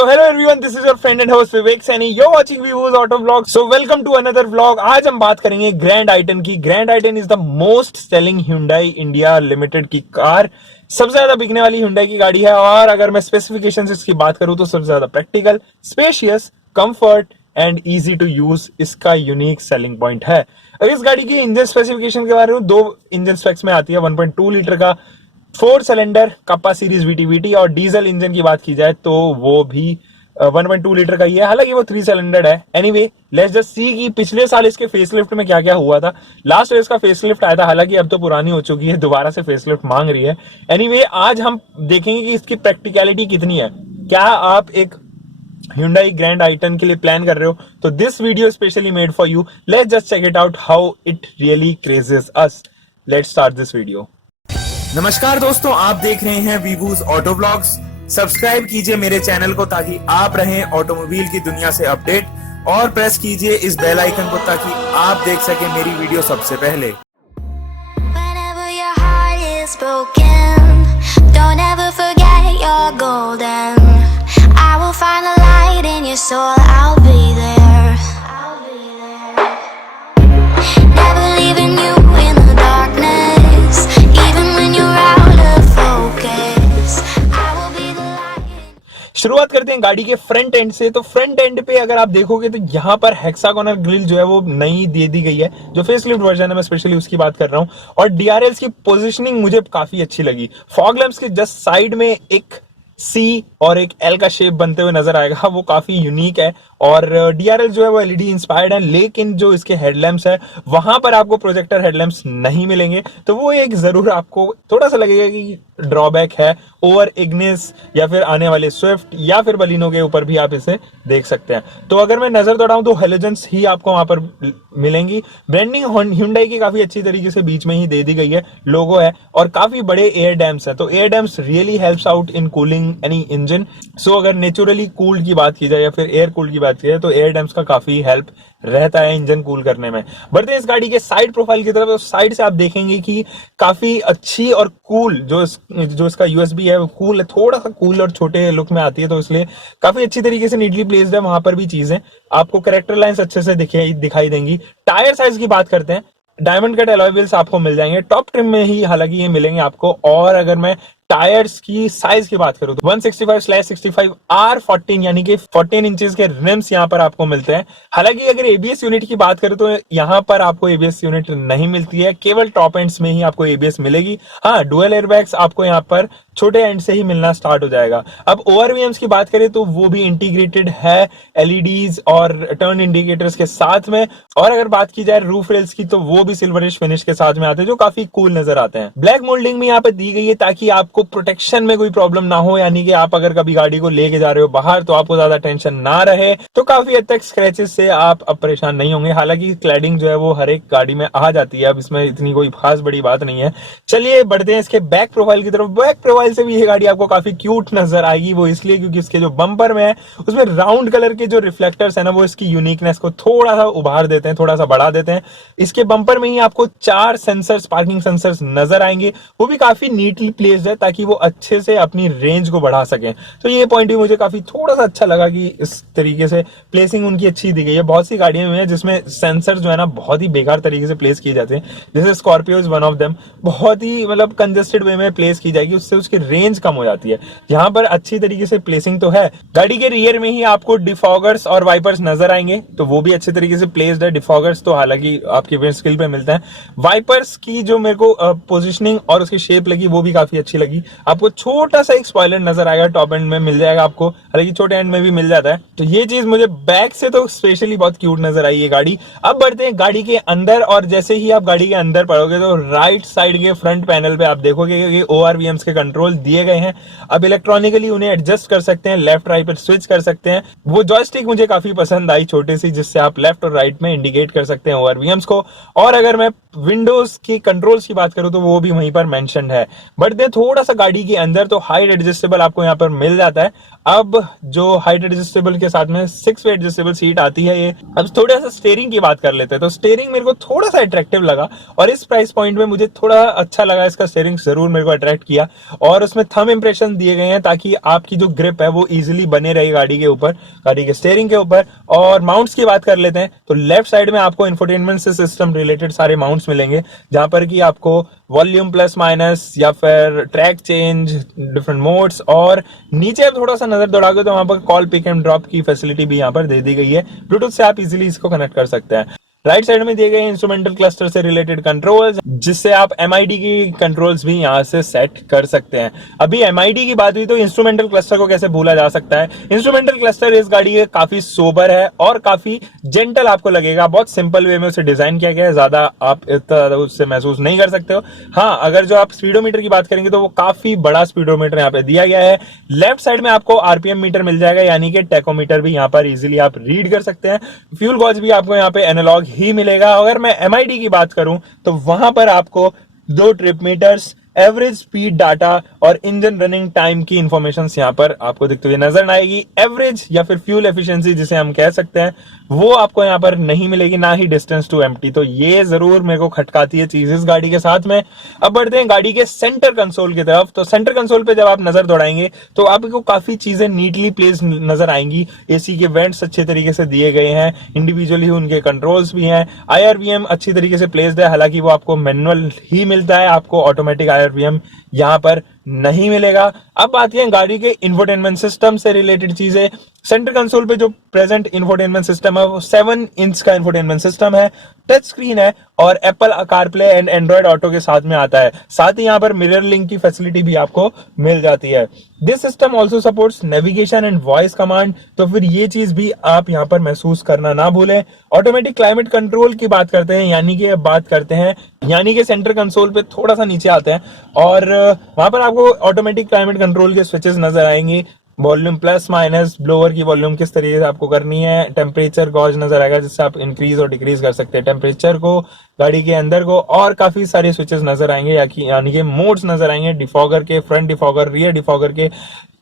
So hello everyone, this is your friend and host Vivek Saini. You're watching Vivo's Auto Vlog. So welcome to another vlog. आज हम बात करेंगे grand आइटन की. Grand आइटन is the most selling Hyundai India limited की car. सबसे ज्यादा बिकने वाली Hyundai की गाड़ी है और अगर मैं स्पेसिफिकेशंस इसकी बात करूं तो सबसे ज्यादा practical, spacious, comfort and easy to use इसका यूनिक सेलिंग पॉइंट है. अगर इस गाड़ी की इंजन स्पेसिफिकेशन के बारे में, दो इंजन स्पेक्स में आती है. 1.2 लीटर का 4 सिलेंडर कप्पा सीरीज वीटी और डीजल इंजन की बात की जाए तो वो भी 1.2 लीटर का ही है. हालांकि वो 3 सिलेंडर है. एनीवे, लेट्स जस्ट सी कि पिछले साल इसके फेसलिफ्ट में क्या क्या हुआ था. लास्ट ईयर इसका फेसलिफ्ट आया था, हालांकि अब तो पुरानी हो चुकी है, दोबारा से फेसलिफ्ट मांग रही है. एनीवे, आज हम देखेंगे कि इसकी प्रैक्टिकलिटी कितनी है. क्या आप एक Hyundai ग्रैंड आइटन के लिए प्लान कर रहे हो तो this video specially made for you. Let's just check it out how it really crazes us. Let's start this video. नमस्कार दोस्तों, आप देख रहे हैं वीवूज ऑटो व्लॉग्स. सब्सक्राइब कीजिए मेरे चैनल को ताकि आप रहें ऑटोमोबाइल की दुनिया से अपडेट, और प्रेस कीजिए इस बेल आइकन को ताकि आप देख सकें मेरी वीडियो सबसे पहले. Whenever your heart is broken, don't ever forget you're golden. I will find a light in your soul, I'll be there. Never leaving you in the darkness, even when you're out of focus. I will be the light. शुरुआत करते हैं गाड़ी के front end से. तो front end पे अगर आप देखोगे तो यहाँ पर हेक्सागोनल ग्रिल जो है वो नई दे दी गई है, जो फेसलिफ्ट वर्जन है, मैं स्पेशली उसकी बात कर रहा हूँ. और डीआरएल्स की पोजीशनिंग मुझे काफी अच्छी लगी. फॉग लैंप्स के जस्ट साइड में एक सी और एक एल का शेप बनते हुए नजर आएगा, वो काफी यूनिक है. और डीआरएल जो है वो एलईडी इंस्पायर्ड है, लेकिन जो इसके हेडलैम्प्स है वहां पर आपको प्रोजेक्टर हेडलैम्प्स नहीं मिलेंगे. तो वो एक जरूर आपको थोड़ा सा लगेगा कि ड्रॉबैक है ओवर इग्निस या फिर आने वाले स्विफ्ट या फिर बलिनो के ऊपर भी आप इसे देख सकते हैं. तो अगर मैं नजर दौड़ाऊं तो हेलोजन्स ही आपको वहां पर मिलेंगी. ब्रांडिंग Hyundai की काफी अच्छी तरीके से बीच में ही दे दी गई है, लोगो है और काफी बड़े एयर डैम्स है. तो air dams really helps out in cooling any engine. So अगर नेचुरली कूल्ड की बात की जाए या फिर एयर कूल्ड की बात की जाए तो एयर डैम्स का काफी हेल्प रहता है इंजन कूल करने में. बढ़ते हैं इस गाड़ी के साइड प्रोफाइल की तरफ. तो साइड से आप देखेंगे कि काफी अच्छी और कूल जो इसका यूएसबी है वो कूल है, थोड़ा सा कूल और छोटे लुक में आती है, तो इसलिए काफी अच्छी तरीके से नीटली प्लेस्ड है. वहां पर भी चीजें आपको कैरेक्टर लाइंस अच्छे से दिखाई देंगी. टायर साइज की बात करते हैं, डायमंड कट अलॉय व्हील्स आपको मिल जाएंगे. टॉप ट्रिम में ही हालांकि ये मिलेंगे आपको. और अगर मैं टायर्स की साइज की बात करूं तो 165/65 R14 यानी कि 14 इंचेस के रिम्स यहां पर आपको मिलते हैं. हालांकि अगर एबीएस यूनिट की बात करें तो यहां पर आपको एबीएस यूनिट नहीं मिलती है, केवल टॉप एंड्स में ही आपको एबीएस मिलेगी. हाँ, डुअल एयरबैग्स आपको यहां पर छोटे एंड से ही मिलना स्टार्ट हो जाएगा. अब ओआरवीएम्स की बात करें तो वो भी इंटीग्रेटेड है एलईडीज और टर्न इंडिकेटर्स के साथ में. और अगर बात की जाए रूफ रेल्स की तो वो भी सिल्वरिश फिनिश के साथ में आते हैं, जो काफी कूल नजर आते हैं. ब्लैक मोल्डिंग भी यहाँ पे दी गई है ताकि आपको प्रोटेक्शन में कोई प्रॉब्लम ना हो, यानी कि आप अगर कभी गाड़ी को लेके जा रहे हो बाहर तो आपको ज्यादा टेंशन ना रहे. तो काफी हद तक स्क्रैचेस से आप अब परेशान नहीं होंगे. हालांकि क्लैडिंग जो है वो हर एक गाड़ी में आ जाती है, अब इसमें इतनी कोई खास बड़ी बात नहीं है. चलिए बढ़ते हैं इसके बैक प्रोफाइल की तरफ. बैक प्रोफाइल से भी ये गाड़ी आपको काफी क्यूट नजर आएगी. वो इसलिए क्योंकि इसके जो बम्पर में है उसमें राउंड कलर के जो रिफ्लेक्टर्स है ना, वो इसकी यूनिकनेस को थोड़ा सा उभार देते हैं, थोड़ा सा बढ़ा देते हैं. इसके बम्पर में ही आपको 4 सेंसर्स, पार्किंग सेंसर्स नजर आएंगे. वो भी काफी नीटली प्लेस्ड है ताकि वो अच्छे से अपनी रेंज को बढ़ा सकें. तो ये पॉइंट भी मुझे काफी थोड़ा सा अच्छा लगा कि इस तरीके से प्लेसिंग उनकी अच्छी दी गई है. बहुत सी गाड़ियों में है जिसमें सेंसर जो है ना बहुत ही बेकार तरीके से प्लेस किए जाते हैं, जैसे Scorpio is one of them. बहुत ही मतलब कंजेस्टेड वे में प्लेस की जाएगी, उससे उसकी रेंज कम हो जाती है. यहाँ पर अच्छी तरीके से प्लेसिंग तो है. गाड़ी के रियर में ही आपको डिफॉगर्स और वाइपर्स नजर आएंगे, तो वो भी अच्छे तरीके से प्लेस्ड है. डिफॉगर्स तो हालांकि आपके विंडस्क्रीन पे मिलता है. वाइपर्स की जो मेरे को पोजिशनिंग और उसकी शेप लगी वो भी काफी अच्छी लगी. आपको छोटा सा एक स्पॉइलर नजर आएगा, टॉप एंड में मिल जाएगा आपको, हालांकि छोटे एंड में भी मिल जाता है. तो ये चीज मुझे बैक से तो स्पेशली बहुत क्यूट नजर आई ये गाड़ी. अब बढ़ते हैं गाड़ी के अंदर, और जैसे ही आप गाड़ी के अंदर पड़ोगे तो राइट साइड के फ्रंट पैनल पे आप देखोगे कि ओआरवीएम्स के कंट्रोल दिए गए हैं. अब इलेक्ट्रॉनिकली उन्हें एडजस्ट कर सकते हैं, लेफ्ट राइट पर स्विच कर सकते हैं. वो जॉयस्टिक मुझे काफी पसंद आई, छोटी सी, जिससे आप लेफ्ट और राइट में इंडिकेट कर सकते हैं ओआरवीएम्स को. और अगर मैं विंडोज की कंट्रोल्स की बात करूं तो वो भी वहीं पर मेंशन्ड है. बढ़ते थोड़ा थोड़ा सा गाड़ी के अंदर तो हाइट एडजस्टेबल आपको यहाँ पर मिल जाता है। अब जो हाइट एडजस्टेबल के साथ में 6 वे एडजस्टेबल सीट आती है ये। अब थोड़ा सा स्टीयरिंग की बात कर लेते हैं, तो स्टीयरिंग मेरे को थोड़ा सा अट्रैक्टिव लगा और इस प्राइस पॉइंट में मुझे थोड़ा अच्छा लगा, इसका स्टीयरिंग जरूर मेरे को अट्रैक्ट किया। और उसमें थंब इंप्रेशन दिए गए हैं ताकि आपकी जो ग्रिप है वो इजीली बने रहे गाड़ी के ऊपर, गाड़ी के स्टीयरिंग के ऊपर। और माउंट्स की बात कर लेते हैं, तो लेफ्ट साइड में आपको इंफोटेनमेंट सिस्टम रिलेटेड सारे माउंट्स मिलेंगे, जहां पर कि आपको वॉल्यूम प्लस माइनस या फिर ट्रैक चेंज, डिफरेंट मोड्स, और नीचे आप थोड़ा सा नजर दौड़ाओगे तो वहां पर कॉल पिक एंड ड्रॉप की फैसिलिटी भी यहाँ पर दे दी गई है। ब्लूटूथ से आप इजीली इसको कनेक्ट कर सकते हैं। राइट साइड में दिए गए इंस्ट्रूमेंटल क्लस्टर से रिलेटेड कंट्रोल्स, जिससे आप MID की कंट्रोल्स भी यहां से सेट कर सकते हैं। अभी MID की बात हुई तो इंस्ट्रूमेंटल क्लस्टर को कैसे भूला जा सकता है। इंस्ट्रूमेंटल क्लस्टर इस गाड़ी के काफी सोबर है और काफी जेंटल आपको लगेगा, बहुत सिंपल वे में उसे डिजाइन किया गया है, ज्यादा आप इतना उससे महसूस नहीं कर सकते हो। हाँ, अगर जो आप स्पीडोमीटर की बात करेंगे तो वो काफी बड़ा स्पीडोमीटर यहाँ पे दिया गया है। लेफ्ट साइड में आपको RPM मीटर मिल जाएगा, यानी कि टैकोमीटर भी यहाँ पर इजिली आप रीड कर सकते हैं। फ्यूल गॉज भी आपको यहाँ पे एनालॉग ही मिलेगा। अगर मैं MID की बात करूं तो वहां पर आपको 2 trip meters, average speed data और इंजन रनिंग टाइम की इंफॉर्मेशन यहां पर आपको दिखते हुए नजर आएगी। एवरेज या फिर फ्यूल एफिशिएंसी जिसे हम कह सकते हैं वो आपको यहां पर नहीं मिलेगी, ना ही डिस्टेंस टू एम्प्टी। तो ये जरूर मेरे को खटकाती है चीज इस गाड़ी के साथ में। अब बढ़ते हैं गाड़ी के सेंटर कंसोल की तरफ। तो सेंटर कंसोल पे जब आप नजर दौड़ाएंगे तो आपको काफी चीजें नीटली प्लेस नजर आएंगी। AC के वेंट्स अच्छे तरीके से दिए गए हैं, इंडिविजुअली उनके कंट्रोल्स भी हैं। IRVM अच्छी तरीके से प्लेस्ड है, हालांकि वो आपको मैनुअल ही मिलता है, आपको ऑटोमेटिक IRVM यहाँ पर नहीं मिलेगा। अब आती है गाड़ी के इंफोटेनमेंट सिस्टम से रिलेटेड चीजें। सेंटर कंसोल पे जो प्रेजेंट इंफोटेनमेंट सिस्टम है वो 7 इंच का इंफोटेनमेंट सिस्टम है, टच स्क्रीन है और Apple CarPlay and Android auto के साथ में आता है। साथ ही यहाँ पर मिरर लिंक की फैसिलिटी भी आपको मिल जाती है। This system also supports navigation and voice command, तो फिर ये चीज भी आप यहाँ पर महसूस करना ना भूलें। ऑटोमेटिक क्लाइमेट कंट्रोल की बात करते हैं, यानी कि सेंटर कंसोल पे थोड़ा सा नीचे आते हैं और वहां पर आपको ऑटोमेटिक क्लाइमेट कंट्रोल के स्विचेस नजर आएंगे। वॉल्यूम प्लस माइनस, ब्लोअर की वॉल्यूम किस तरीके से आपको करनी है, टेम्परेचर गॉज नजर आएगा जिससे आप इंक्रीज और डिक्रीज कर सकते हैं टेम्परेचर को, गाड़ी के अंदर को, और काफी सारे स्विचेस नजर आएंगे, यानी कि मोड्स नजर आएंगे, डिफॉगर के, फ्रंट डिफॉगर, रियर डिफॉगर के।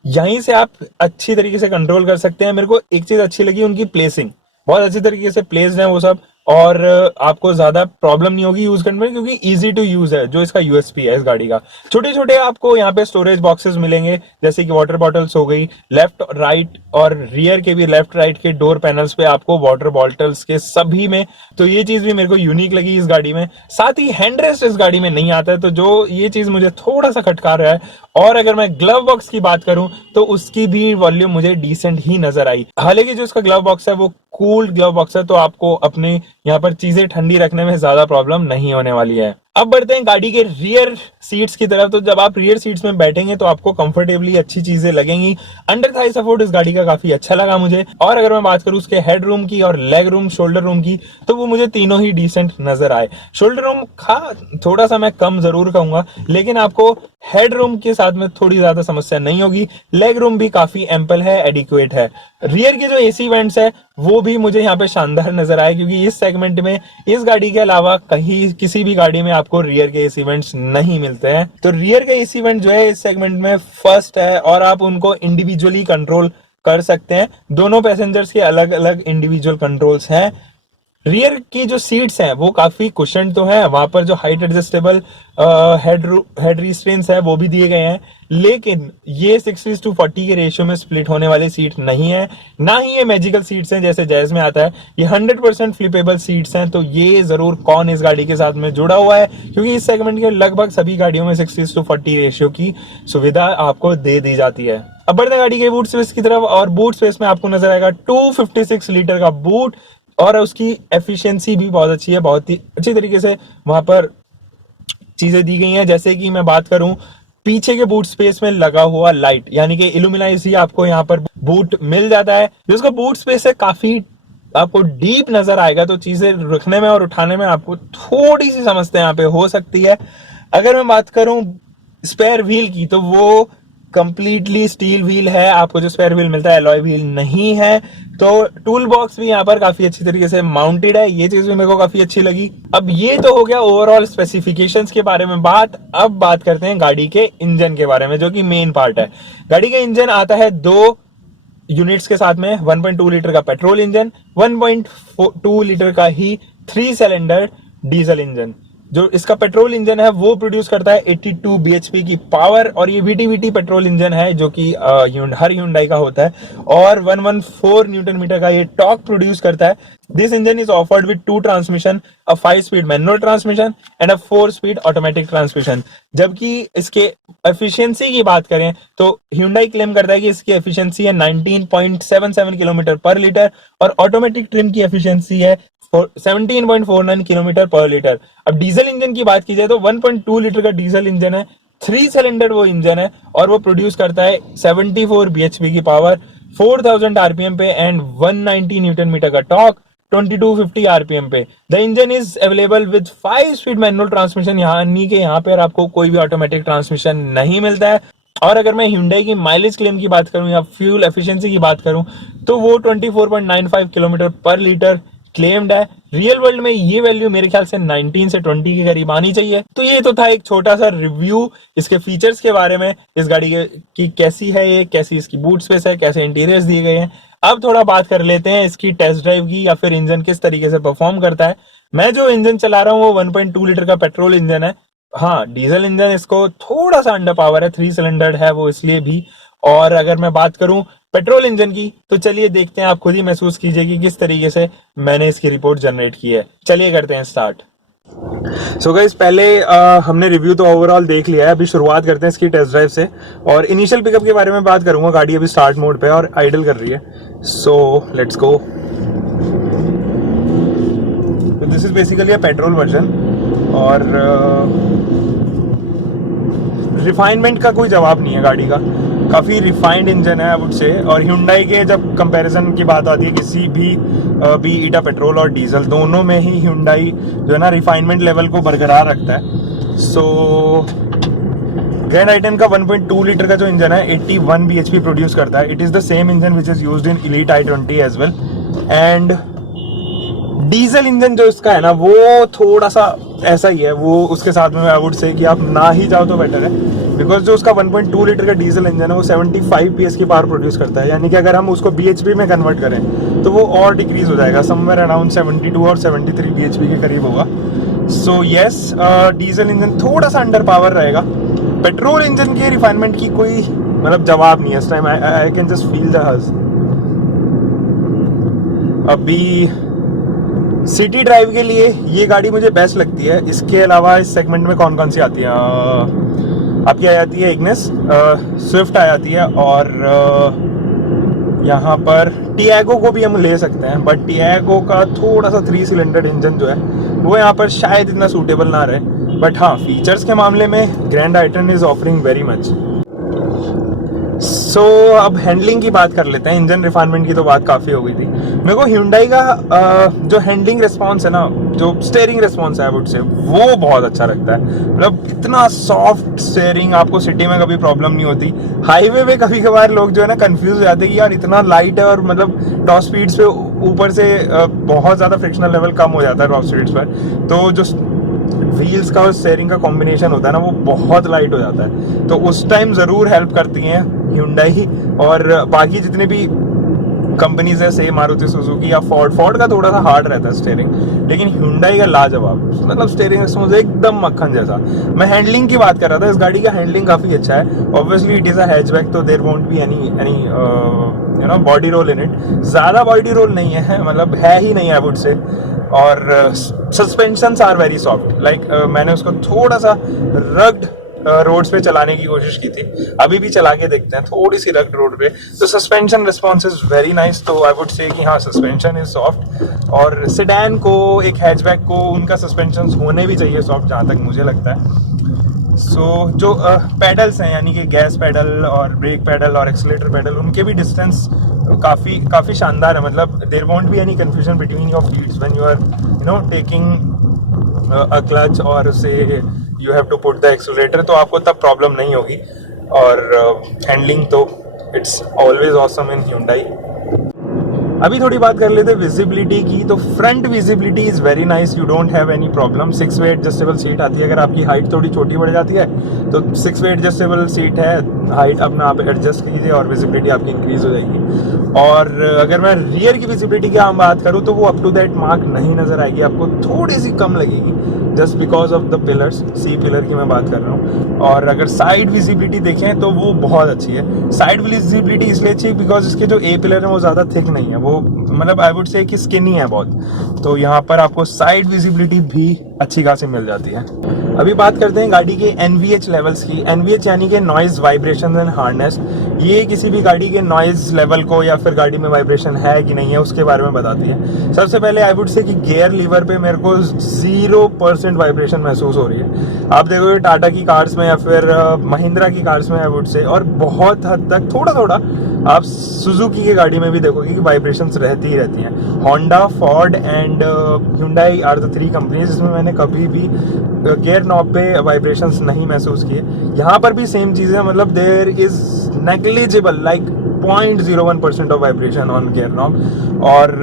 यहीं से आप अच्छी तरीके से कंट्रोल कर सकते हैं। मेरे को एक चीज अच्छी लगी, उनकी प्लेसिंग बहुत अच्छी तरीके से प्लेस्ड है वो सब, और आपको ज्यादा प्रॉब्लम नहीं होगी यूज करने में क्योंकि इजी टू यूज है, जो इसका USP है इस गाड़ी का। छोटे छोटे आपको यहाँ पे स्टोरेज बॉक्सेस मिलेंगे, जैसे कि वाटर बॉटल्स हो गई, लेफ्ट राइट और रियर के भी लेफ्ट राइट के डोर पैनल्स पे आपको वाटर बॉटल्स के सभी में, तो ये चीज भी मेरे को यूनिक लगी इस गाड़ी में। साथ ही हैंडरेस्ट इस गाड़ी में नहीं आता है, तो जो ये चीज मुझे थोड़ा सा खटका रहा है। और अगर मैं ग्लव बॉक्स की बात करूं तो उसकी भी वॉल्यूम मुझे डिसेंट ही नजर आई। हालांकि जो इसका ग्लव बॉक्स है वो कूल्ड ग्लव बॉक्स है, तो आपको अपने यहाँ पर चीजें ठंडी रखने में ज्यादा प्रॉब्लम नहीं होने वाली है। अब बढ़ते हैं गाड़ी के रियर सीट्स की तरफ। तो जब आप रियर सीट्स में बैठेंगे तो आपको कंफर्टेबली अच्छी चीजें लगेंगी। अंडर थाई सपोर्ट इस गाड़ी का काफी अच्छा लगा मुझे। और अगर मैं बात करूं उसके हेड रूम की और लेग रूम, शोल्डर रूम की, तो वो मुझे तीनों ही डिसेंट नजर आए। शोल्डर रूम थोड़ा सा मैं कम जरूर कहूंगा, लेकिन आपको हेड रूम के साथ में थोड़ी ज्यादा समस्या नहीं होगी। लेग रूम भी काफी एम्पल है, एडिक्वेट है। रियर के जो AC वेंट्स है वो भी मुझे यहाँ पे शानदार नजर आए, क्योंकि इस सेगमेंट में इस गाड़ी के अलावा कहीं किसी भी गाड़ी में आपको रियर के AC वेंट्स नहीं मिलते हैं। तो रियर के AC वेंट जो है इस सेगमेंट में फर्स्ट है और आप उनको इंडिविजुअली कंट्रोल कर सकते हैं। दोनों पैसेंजर्स के अलग अलग इंडिविजुअल कंट्रोल्स हैं। रियर की जो सीट्स हैं वो काफी कुशन तो है, वहां पर जो हाइट एडजस्टेबल हेड रिस्ट्रेंट्स है वो भी दिए गए हैं, लेकिन ये 60:40 के रेशियो में स्प्लिट होने वाली सीट नहीं है, ना ही ये मैजिकल सीट्स हैं जैसे जैज में आता है। ये 100% फ्लिपेबल सीट्स हैं। तो ये जरूर कौन इस गाड़ी के साथ में जुड़ा हुआ है, क्योंकि इस सेगमेंट के लगभग सभी गाड़ियों में 60:40 रेशियो की सुविधा आपको दे दी जाती है। अब बढ़ते हैं गाड़ी के बूट स्पेस की तरफ, और बूट स्पेस में आपको नजर आएगा 256 लीटर का बूट, और उसकी एफिशिएंसी भी बहुत अच्छी है। बहुत ही अच्छी तरीके से वहां पर चीजें दी गई हैं। जैसे कि मैं बात करूं पीछे के बूट स्पेस में लगा हुआ लाइट, यानी कि इल्यूमिनाइज आपको यहाँ पर बूट मिल जाता है। जिसका बूट स्पेस है काफी आपको डीप नजर आएगा, तो चीजें रखने में और उठाने में आपको थोड़ी सी समस्या यहाँ पे हो सकती है। अगर मैं बात करूं स्पेयर व्हील की, तो वो कंप्लीटली स्टील व्हील है, आपको जो स्पेयर व्हील मिलता है एलॉय व्हील नहीं है। तो टूल बॉक्स भी यहाँ पर काफी अच्छी तरीके से माउंटेड है, ये चीज भी मेरे को काफी अच्छी लगी। अब ये तो हो गया ओवरऑल स्पेसिफिकेशंस के बारे में बात। अब बात करते हैं गाड़ी के इंजन के बारे में, जो कि मेन पार्ट है। गाड़ी का इंजन आता है 2 यूनिट्स के साथ में, 1.2 लीटर का पेट्रोल इंजन, 1.2 लीटर का ही 3 सिलेंडर डीजल इंजन। जो इसका पेट्रोल इंजन है वो प्रोड्यूस करता है 82 bhp की पावर, और ये VTVT पेट्रोल इंजन है जो कि हर Hyundai का होता है, और 114 न्यूटन मीटर का ये टॉर्क प्रोड्यूस करता है। This engine is offered with 2 transmission, a five speed manual transmission and a four speed automatic transmission. जबकि इसके एफिशिएंसी की बात करें तो Hyundai क्लेम करता है कि इसकी एफिशिएंसी है 19.77 किलोमीटर पर लीटर, और ऑटोमेटिक ट्रिम की एफिशिएंसी है 17.49 किलोमीटर पर लीटर। अब डीजल इंजन की बात की जाए तो 1.2 लीटर का डीजल इंजन है, 3 सिलेंडर वो इंजन है, और वो प्रोड्यूस करता है 74 bhp की पावर, 4000 आरपीएम पे एंड 190 न्यूटन मीटर का टॉर्क, 2250 आरपीएम पे। The engine is available with five-speed manual transmission, यानी कि यहाँ पर आपको कोई भी ऑटोमेटिक ट्रांसमिशन नहीं मिलता है। और अगर मैं Hyundai की माइलेज क्लेम की बात करूं या फ्यूल एफिशिएंसी की बात करूं तो वो 24.95 किलोमीटर पर लीटर क्लेम्ड है। रियल वर्ल्ड में ये वैल्यू मेरे ख्याल से 19 से 20 के करीब आनी चाहिए। तो ये तो था एक छोटा सा रिव्यू इसके फीचर्स के बारे में, इस गाड़ी की कैसी है ये, कैसी इसकी बूट स्पेस है, कैसे इंटीरियर्स दिए गए हैं। अब थोड़ा बात कर लेते हैं इसकी टेस्ट ड्राइव की, या फिर इंजन किस तरीके से परफॉर्म करता है। मैं जो इंजन चला रहा हूँ वो 1.2 लीटर का पेट्रोल इंजन है। हाँ, डीजल इंजन इसको थोड़ा सा अंडर पावर है, 3 सिलेंडर है वो इसलिए भी। और अगर मैं बात करूं पेट्रोल इंजन की तो चलिए देखते हैं, आप खुद ही महसूस कीजिए कि किस तरीके से मैंने इसकी रिपोर्ट जनरेट की है। चलिए करते हैं स्टार्ट। सो गाइस, पहले हमने रिव्यू तो ओवरऑल देख लिया है, अभी शुरुआत करते हैं इसकी टेस्ट ड्राइव से। और इनिशियल पिकअप के बारे में बात करूंगा। गाड़ी अभी स्टार्ट मोड पे है और आइडल कर रही है। So let's go. This is basically a petrol version, और रिफाइनमेंट का कोई जवाब नहीं है गाड़ी का, काफ़ी रिफाइंड इंजन है आई वुड से। और Hyundai के जब कंपैरिजन की बात आती है किसी भी ईटा पेट्रोल और डीजल दोनों में ही Hyundai जो है ना रिफाइनमेंट लेवल को बरकरार रखता है। सो ग्रैंड आइटन का 1.2 लीटर का जो इंजन है 81 bhp प्रोड्यूस करता है। It is the same engine which is used in Elite i20 as well. And diesel engine जो इसका है ना वो थोड़ा सा ऐसा ही है, वो उसके साथ में आई वुड से कि आप ना ही जाओ तो बेटर है, बिकॉज जो उसका 1.2 लीटर का डीजल इंजन है वो 75 PS की पावर प्रोड्यूस करता है। यानी कि अगर हम उसको bhp में कन्वर्ट करें तो वो और डिक्रीज हो जाएगा, समवेयर अराउंड 72 और 73 bhp के करीब होगा। सो यस, डीजल इंजन थोड़ा सा अंडर पावर रहेगा। पेट्रोल इंजन के रिफाइनमेंट की कोई मतलब जवाब नहीं है इस time. I can just feel the हज। अभी सिटी ड्राइव के लिए ये गाड़ी मुझे बेस्ट लगती है। इसके अलावा इस सेगमेंट में कौन कौन सी आती है, आपकी आ जाती है इग्निस, स्विफ्ट आ जाती है, और यहाँ पर टियागो को भी हम ले सकते हैं, बट टियागो का थोड़ा सा 3 सिलेंडर इंजन जो है वो यहाँ पर शायद इतना सूटेबल ना रहे। बट हाँ, फीचर्स के मामले में ग्रैंड आइटन is offering very much. So अब हैंडलिंग की बात कर लेते हैं। इंजन रिफाइनमेंट की तो बात काफ़ी हो गई थी। मेरे को Hyundai का जो हैंडलिंग रिस्पॉन्स है ना, जो स्टेयरिंग रिस्पॉन्स है आई वुड से, वो बहुत अच्छा लगता है। मतलब इतना सॉफ्ट स्टेयरिंग, आपको सिटी में कभी प्रॉब्लम नहीं होती। हाईवे पे कभी कभार लोग जो है ना कंफ्यूज हो जाते हैं कि यार इतना लाइट है, और मतलब टॉप स्पीड्स पे ऊपर से बहुत ज़्यादा फ्रिक्शनल लेवल कम हो जाता है टॉप स्पीड्स पर, तो जो व्हील्स का और स्टेयरिंग का कॉम्बिनेशन होता है ना वो बहुत लाइट हो जाता है। तो उस टाइम ज़रूर हेल्प करती हैं Hyundai, और बाकी जितने भी कंपनीज है, से मारुति सुजुकी या फोर्ड का थोड़ा सा हार्ड रहता है स्टेयरिंग, लेकिन Hyundai का लाजवाब, मतलब स्टेयरिंग रिस्पॉन्स एकदम मक्खन जैसा। मैं हैंडलिंग की बात कर रहा था, इस गाड़ी का हैंडलिंग काफ़ी अच्छा है। Obviously it is a hatchback, तो there won't be any you know body roll in it. ज़्यादा बॉडी रोल नहीं है, मतलब है ही नहीं आई वुड से। और suspensions are very soft, like मैंने उसको थोड़ा सा रग्ड रोड्स पे चलाने की कोशिश की थी, अभी भी चला के देखते हैं थोड़ी सी रग्ड रोड पे, तो suspension response is very nice. तो आई वुड से कि हाँ, सस्पेंशन इज सॉफ्ट, और सेडान को, एक हैचबैक को, उनका सस्पेंशन होने भी चाहिए सॉफ्ट, जहाँ तक मुझे लगता है। सो जो पेडल्स हैं, यानी कि गैस पेडल और ब्रेक पेडल और एक्सीलेटर पेडल, उनके भी डिस्टेंस काफ़ी शानदार है। मतलब there won't be any confusion between your feets when you are you know taking a clutch और say you have to put the accelerator, तो आपको तब प्रॉब्लम नहीं होगी। और हैंडलिंग तो it's always awesome in Hyundai। अभी थोड़ी बात कर लेते हैं विजिबिलिटी की। तो front visibility is very nice, you don't have any problem. 6 way adjustable seat आती है, अगर आपकी हाइट थोड़ी छोटी बढ़ जाती है तो 6 वे एडजस्टेबल सीट है, हाइट अपना आप एडजस्ट कीजिए और विजिबिलिटी आपकी इंक्रीज हो जाएगी। और अगर मैं रियर की विजिबिलिटी की हम बात करूँ तो वो अप टू दैट मार्क नहीं नजर आएगी, आपको थोड़ी सी कम लगेगी just because of the pillars, C pillar की मैं बात कर रहा हूँ। और अगर साइड विजिबिलिटी देखें तो वो बहुत अच्छी है। साइड विजिबिलिटी इसलिए अच्छी बिकॉज इसके जो ए पिलर है वो ज़्यादा थिक नहीं है, वो मतलब आई वुड से कि स्किनी है बहुत, तो यहाँ पर आपको साइड विजिबिलिटी भी अच्छी खासी मिल जाती है। अभी बात करते हैं गाड़ी के NVH लेवल्स की। NVH यानी कि नॉइज वाइब्रेशन एंड हार्डनेस, ये किसी भी गाड़ी के नॉइज लेवल को या फिर गाड़ी में वाइब्रेशन है कि नहीं है उसके बारे में बताती है। सबसे पहले आई वुड से कि गियर लीवर पे मेरे को 0% वाइब्रेशन महसूस हो रही है। आप देखोगे टाटा की कार्स में या फिर महिंद्रा की कार्स में आई वुड से, और बहुत हद तक थोड़ा थोड़ा आप सुजुकी की गाड़ी में भी देखोगे कि वाइब्रेशंस रहती ही रहती हैं। Honda, Ford and Hyundai are the 3 companies जिसमें मैंने कभी भी गियर नॉब पे वाइब्रेशंस नहीं महसूस किए। यहाँ पर भी सेम चीज़ है, मतलब there is negligible like 0.01% of vibration on gear knob. और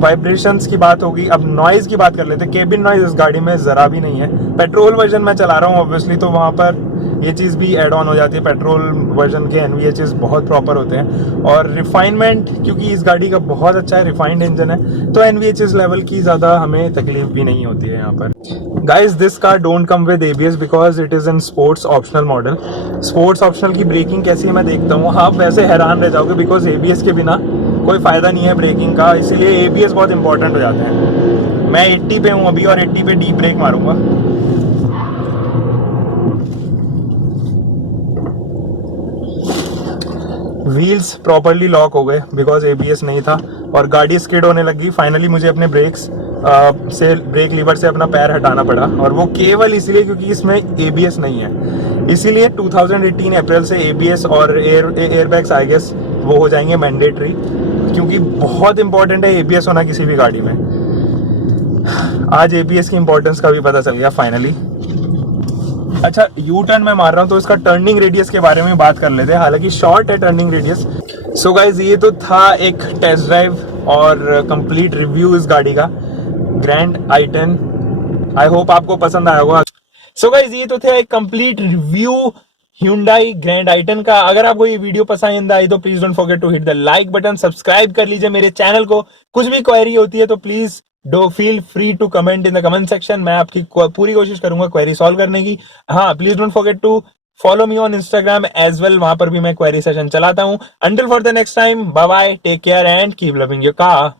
वाइब्रेशंस की बात होगी। अब नॉइज की बात कर लेते हैं। केबिन नॉइज इस गाड़ी में ज़रा भी नहीं है। पेट्रोल वर्जन मैं चला रहा हूँ ऑब्वियसली, तो वहाँ पर ये चीज़ भी ऐड ऑन हो जाती है। पेट्रोल वर्जन के NVHs बहुत प्रॉपर होते हैं, और रिफाइनमेंट क्योंकि इस गाड़ी का बहुत अच्छा है, रिफाइंड इंजन है, तो NVHs लेवल की ज़्यादा हमें तकलीफ भी नहीं होती है यहाँ पर। Guys this car don't come with ABS because it is in sports optional model. Sports optional की ब्रेकिंग कैसी है मैं देखता हूँ, आप वैसे हैरान रह जाओगे बिकॉज ABS के बिना कोई फ़ायदा नहीं है ब्रेकिंग का, इसीलिए ABS बहुत इंपॉर्टेंट हो जाते हैं। मैं 80 पे हूँ अभी और 80 पे डीप ब्रेक मारूंगा। व्हील्स प्रॉपरली लॉक हो गए बिकॉज ABS नहीं था और गाड़ी स्किड होने लगी। फाइनली मुझे अपने ब्रेक्स से ब्रेक लीवर से अपना पैर हटाना पड़ा, और वो केवल इसलिए क्योंकि इसमें ABS नहीं है। इसीलिए 2018 अप्रैल से ABS और एयरबैग्स आई गेस वो हो जाएंगे मैंडेटरी, क्योंकि बहुत इंपॉर्टेंट है ABS होना किसी भी गाड़ी में। आज ABS की इंपॉर्टेंस का भी पता चल गया फाइनली। अच्छा, यू टर्न मैं मार रहा हूँ तो इसका टर्निंग रेडियस के बारे में बात कर लेते हैं, हालांकि शॉर्ट है टर्निंग रेडियस। सो गाइज ये तो था एक टेस्ट ड्राइव और कंप्लीट रिव्यू इस गाड़ी का, ग्रैंड i10। आई होप आपको पसंद आया होगा। सो गाइज ये तो था एक complete review Hyundai grand i10 का। अगर आपको ये वीडियो पसंद आई तो please don't forget to hit the like button, subscribe कर लीजिए मेरे चैनल को। कुछ भी क्वेरी होती है तो please do feel free to comment in the comment section, मैं आपकी पूरी कोशिश करूंगा क्वेरी सॉल्व करने की। हाँ, please don't forget to follow me on Instagram as well, वहां पर भी मैं क्वेरी सेशन चलाता हूं। Until for the next time, bye bye, take care and keep loving your car.